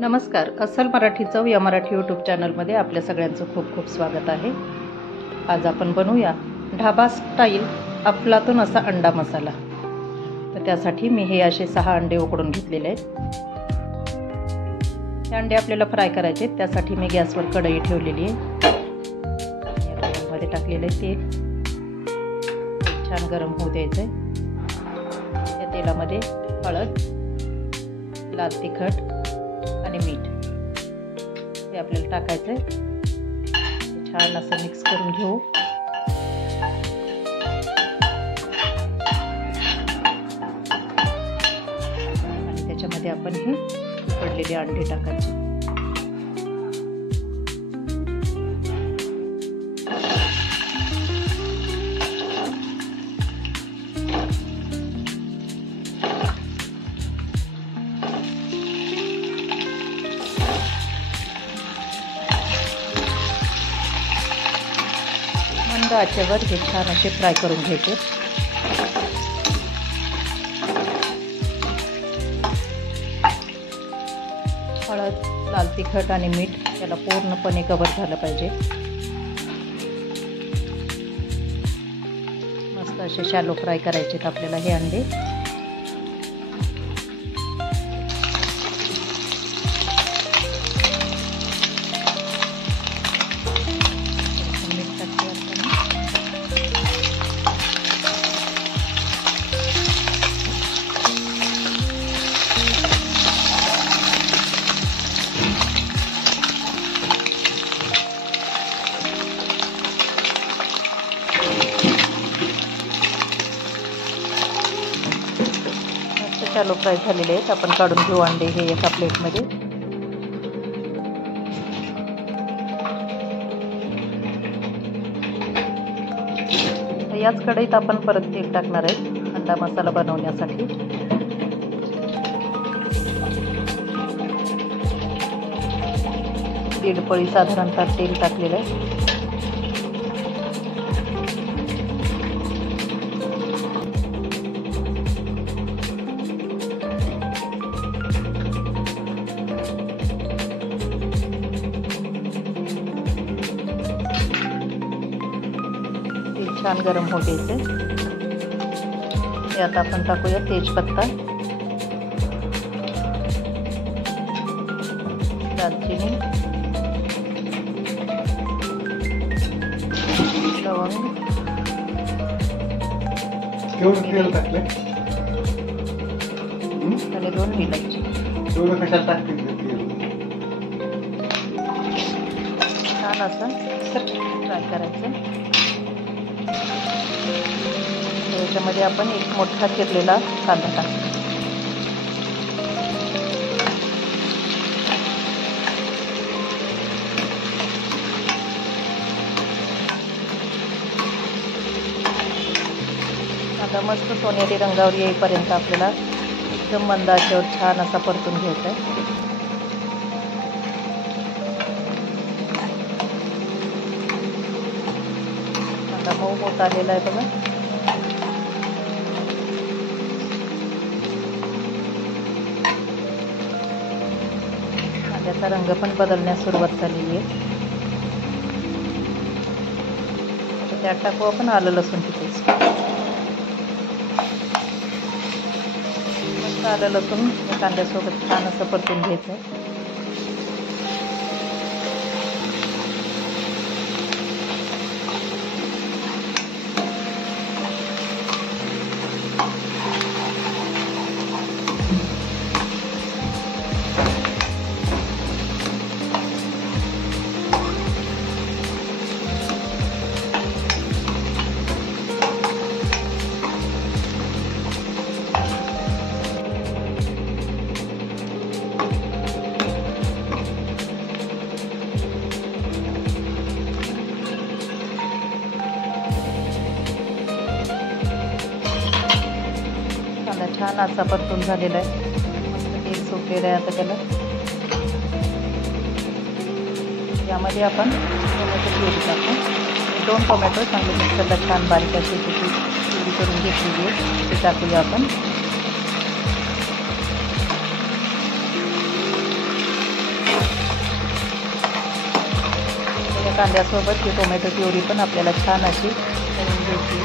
नमस्कार. अस्सल मराठी चव या मराठी यूट्यूब चॅनलमध्ये आपल्या सगळ्यांचं खूप खूप स्वागत आहे. आज आपण बनवूया ढाबा स्टाईल अफलातून असा अंडा मसाला. तर त्यासाठी मी हे असे 6 अंडे उकडून घेतलेले आहेत. हे अंडे आपल्याला फ्राय करायचे आहेत. त्यासाठी मी गॅसवर कढई ठेवलेली आहे. या कढईमध्ये टाकलेलं आहे तेल. छान गरम होऊ द्यायचं आहे. या तेलामध्ये हळद, लाल तिखट आणि मीठ हे आपल्याला टाकायचं आहे. छान असं मिक्स करून घेऊ. आणि त्याच्यामध्ये आपण हे उकडलेले अंडे टाकायचे. मंद आचेवर हे छान असे फ्राय करून घ्यायचे. हळद, लाल तिखट आणि मीठ याला पूर्णपणे कव्हर झालं पाहिजे. मस्त असे शॅलो फ्राय करायचे आपल्याला हे अंडे. शॅलो फ्राय झालेले आहेत. आपण काढून घेऊ अंडे हे एका प्लेटमध्ये. याच कढईत आपण परत तेल टाकणार आहे अंडा मसाला बनवण्यासाठी. दीड पळी साधारणतः तेल टाकलेलं आहे. छान गरम होऊ द्यायचे. यात आपण टाकूया तेजपत्ता, दालचिनी, लवंग आणि 2 विलायची. छान असं फ्राय करायचं. त्याच्यामध्ये आपण एक मोठा चिरलेला कांदा टाकतो. कांदा मस्त सोनेरी रंगावर येईपर्यंत आपल्याला एकदम मंद आचेवर छान असा परतून घ्यायचा आहे. कांदा मऊ होत आलेला आहे बघा. त्याचा रंग पण बदलण्यास सुरुवात झालेली आहे. त्यात टाकू आपण आलं लसूणची पेस्ट. मस्त आलं लसूण कांद्यासोबत छान असं परतून घ्यायचं. छान असा परतून झालेला आहे. मस्त तेल सुटलेलं आहे आता त्याला. यामध्ये आपण टोमॅटो प्युरी टाकू. 2 टोमॅटो चांगले मिक्सरला छान बारीक अशी प्युरी करून घेतलेली आहे ते टाकूया आपण. कांद्यासोबत ही टोमॅटो प्युरी पण आपल्याला छान अशी तळून घ्यायची.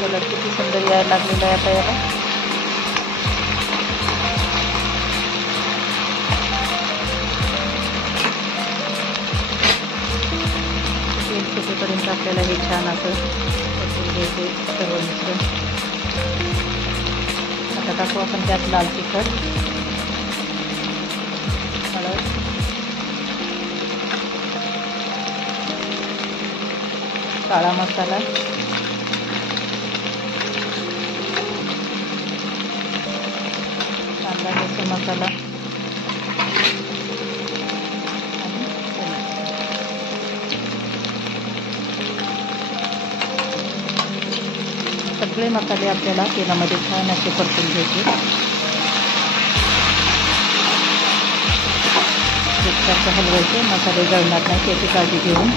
कलर किती सुंदर यायला लागलेला आहे आता याला. तेल सुटेपर्यंत आपल्याला हे छान असं परतून घ्यायचे सर्व मिश्रण. आता टाकू आपण त्यात लाल तिखट, हळद, काळा मसाला, कांदा लसूण मसाला सगळे मसाले आपल्याला तेलामध्ये छान असे परतून घ्यायचे. एकसारखं हलवायचे, मसाले जळणार नाही त्याची काळजी घेऊन.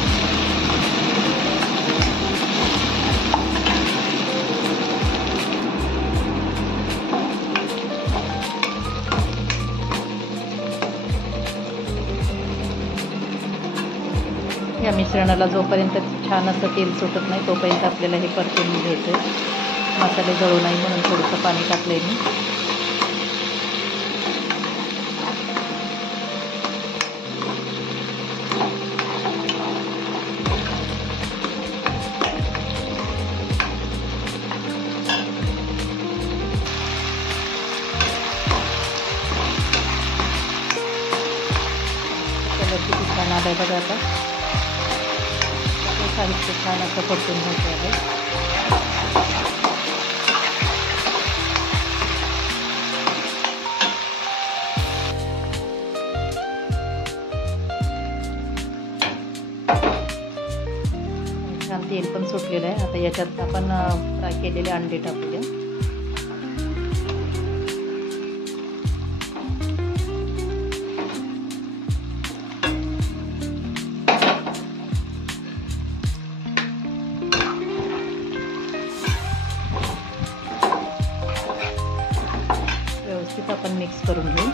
या मिश्रणाला जोपर्यंत छान असं तेल सुटत नाही तोपर्यंत आपल्याला हे परतून घ्यायचं. मसाले जळू नाही म्हणून थोडंसं पाणी टाकलंय मी. कलर किती छान आलाय बघा. आता साहित्य छान असं परतून घ्यायचं आहे. छान तेल पण सुटलेलं आहे. आता याच्यात आपण फ्राय केलेले अंडे टाकूया. व्यवस्थित आपण मिक्स करून घेऊ.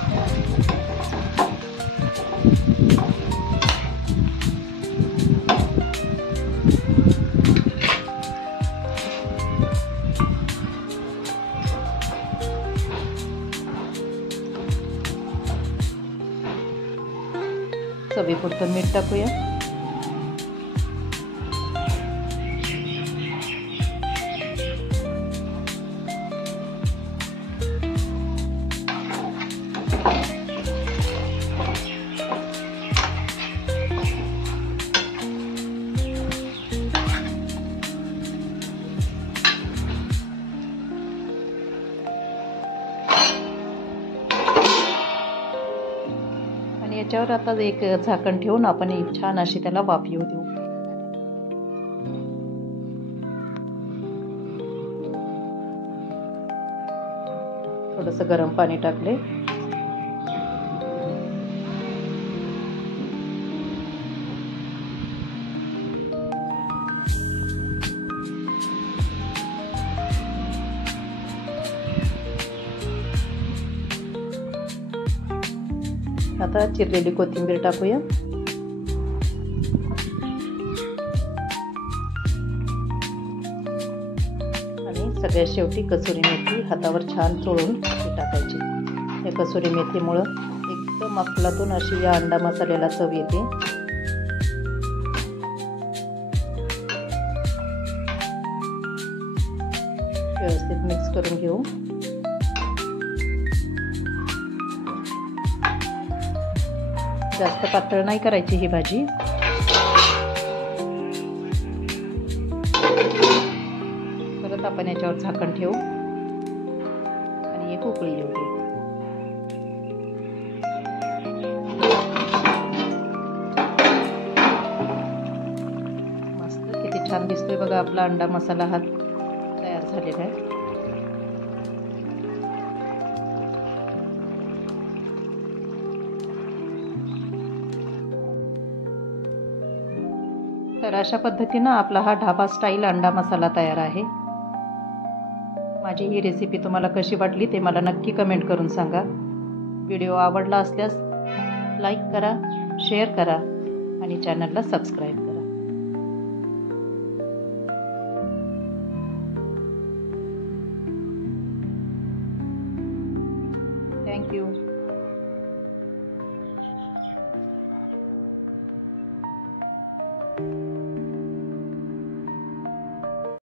चवीपुरतं मीठ टाकूया. याच्यावर आता एक झाकण ठेवून आपण छान अशी त्याला वाफ येऊ देऊ. थोडंसं गरम पाणी टाकले. आता चिरलेली कोथिंबीर टाकूया. आणि सगळ्यात शेवटी कसुरी मेथी हातावर छान चोळून टाकायची. या कसुरी मेथीमुळं एकदम अफलातून अशी या अंडा मसाल्याला चव येते. व्यवस्थित मिक्स करून घेऊ. जास्त पातळ नाही करायची ही भाजी. परत आपण याच्यावर झाकण ठेवू आणि एक उकळी येऊ दे. मस्त किती छान दिसतोय बघा आपला अंडा मसाला हा तयार झालेला आहे. तर अशा पद्धतीनं आपला हा ढाबा स्टाईल अंडा मसाला तयार आहे. माझी ही रेसिपी तुम्हाला कशी वाटली ते मला नक्की कमेंट करून सांगा. व्हिडिओ आवडला असल्यास लाईक करा, शेअर करा आणि चॅनलला सबस्क्राईब करा. थँक्यू.